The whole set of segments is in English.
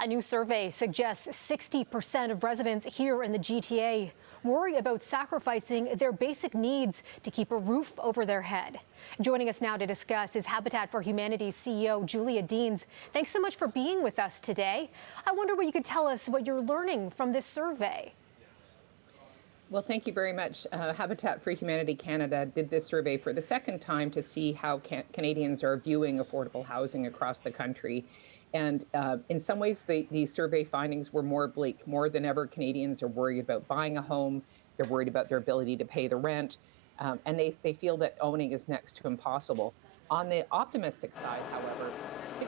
A new survey suggests 60% of residents here in the GTA worry about sacrificing their basic needs to keep a roof over their head. Joining us now to discuss is Habitat for Humanity CEO Julia Deans. Thanks so much for being with us today. I wonder what you could tell us what you're learning from this survey. Well, thank you very much. Habitat for Humanity Canada did this survey for the second time to see how Canadians are viewing affordable housing across the country. And in some ways, the survey findings were more bleak. More than ever, Canadians are worried about buying a home. They're worried about their ability to pay the rent. And they feel that owning is next to impossible. On the optimistic side, however, 69%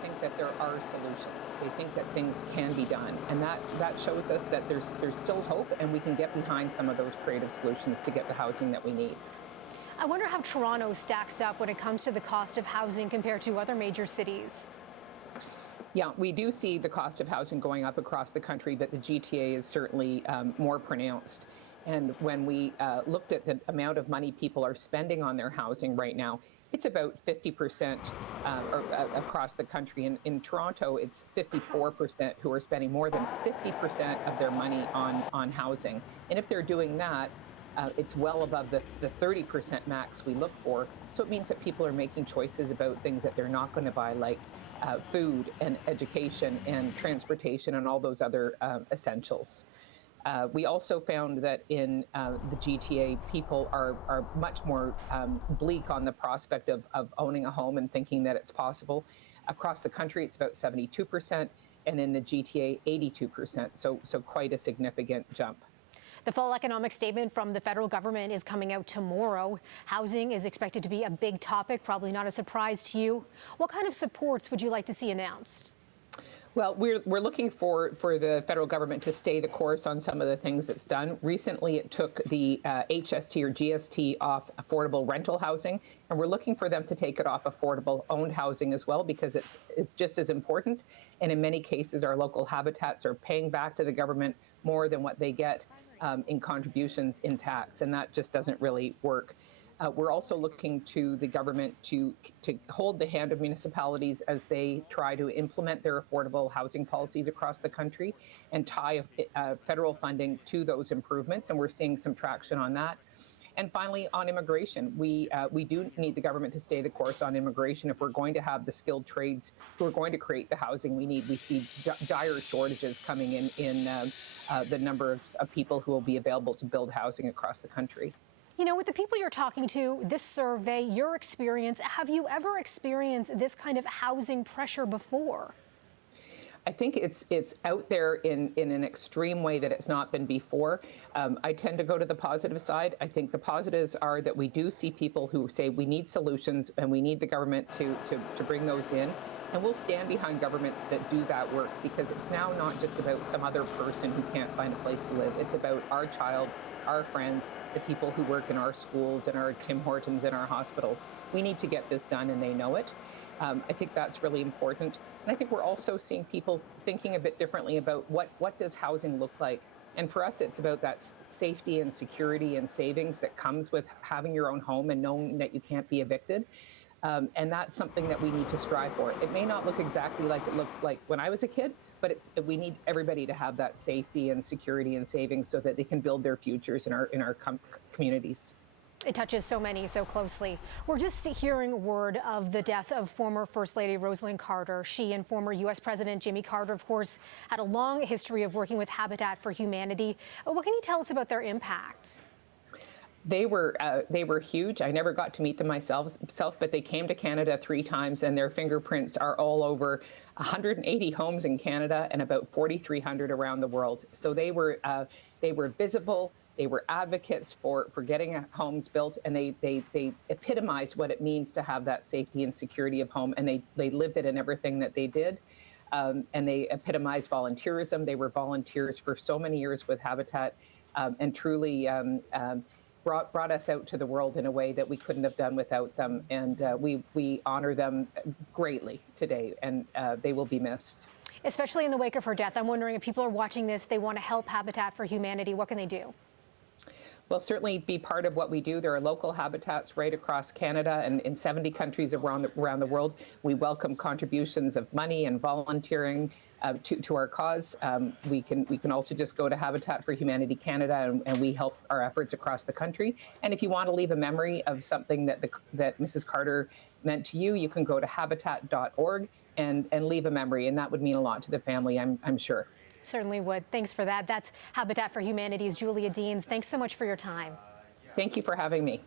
think that there are solutions. They think that things can be done. And that shows us that there's still hope, and we can get behind some of those creative solutions to get the housing that we need. I wonder how Toronto stacks up when it comes to the cost of housing compared to other major cities. Yeah, we do see the cost of housing going up across the country, but the GTA is certainly more pronounced. And when we looked at the amount of money people are spending on their housing right now, it's about 50% across the country. In Toronto, it's 54% who are spending more than 50% of their money on housing. And if they're doing that, it's well above the 30% max we look for. So it means that people are making choices about things that they're not going to buy, like food and education and transportation and all those other essentials. We also found that in the GTA, people are much more bleak on the prospect of owning a home and thinking that it's possible. Across the country, it's about 72%, and in the GTA, 82%. So quite a significant jump. The fall economic statement from the federal government is coming out tomorrow. Housing is expected to be a big topic, probably not a surprise to you. What kind of supports would you like to see announced? Well, we're looking for the federal government to stay the course on some of the things it's done. Recently, it took the HST or GST off affordable rental housing, and we're looking for them to take it off affordable owned housing as well, because it's just as important. And in many cases, our local habitats are paying back to the government more than what they get in contributions in tax, and that just doesn't really work. We're also looking to the government to hold the hand of municipalities as they try to implement their affordable housing policies across the country and tie federal funding to those improvements. And we're seeing some traction on that. And finally, on immigration, we do need the government to stay the course on immigration if we're going to have the skilled trades who are going to create the housing we need. We see dire shortages coming in the number of people who will be available to build housing across the country. You know, with the people you're talking to, this survey, your experience, have you ever experienced this kind of housing pressure before? I think it's out there in an extreme way that it's not been before. I tend to go to the positive side. I think the positives are that we do see people who say we need solutions and we need the government to bring those in. And we'll stand behind governments that do that work, because it's now not just about some other person who can't find a place to live. It's about our child, our friends, the people who work in our schools and our Tim Hortons and our hospitals. We need to get this done, and they know it. I think that's really important. And I think we're also seeing people thinking a bit differently about what does housing look like. And for us, it's about that safety and security and savings that comes with having your own home and knowing that you can't be evicted. And that's something that we need to strive for. It may not look exactly like it looked like when I was a kid, but we need everybody to have that safety and security and savings so that they can build their futures in our communities. It touches so many so closely. We're just hearing word of the death of former First Lady Rosalynn Carter. She and former U.S. President Jimmy Carter, of course, had a long history of working with Habitat for Humanity. What can you tell us about their impact? They were huge. I never got to meet them myself, but they came to Canada 3 times, and their fingerprints are all over 180 homes in Canada and about 4,300 around the world. So they were visible. They were advocates for getting homes built, and they epitomized what it means to have that safety and security of home, and they lived it in everything that they did. And they epitomized volunteerism. They were volunteers for so many years with Habitat, and truly brought us out to the world in a way that we couldn't have done without them. And we honor them greatly today, and they will be missed. Especially in the wake of her death, I'm wondering if people are watching this, they want to help Habitat for Humanity, what can they do? will certainly be part of what we do. There are local habitats right across Canada and in 70 countries around the world. We welcome contributions of money and volunteering to our cause. We can also just go to Habitat for Humanity Canada, and we help our efforts across the country. And if you want to leave a memory of something that Mrs. Carter meant to you, you can go to habitat.org and leave a memory, and that would mean a lot to the family, I'm sure. Certainly would. Thanks for that. That's Habitat for Humanity's Julia Deans. Thanks so much for your time. Thank you for having me.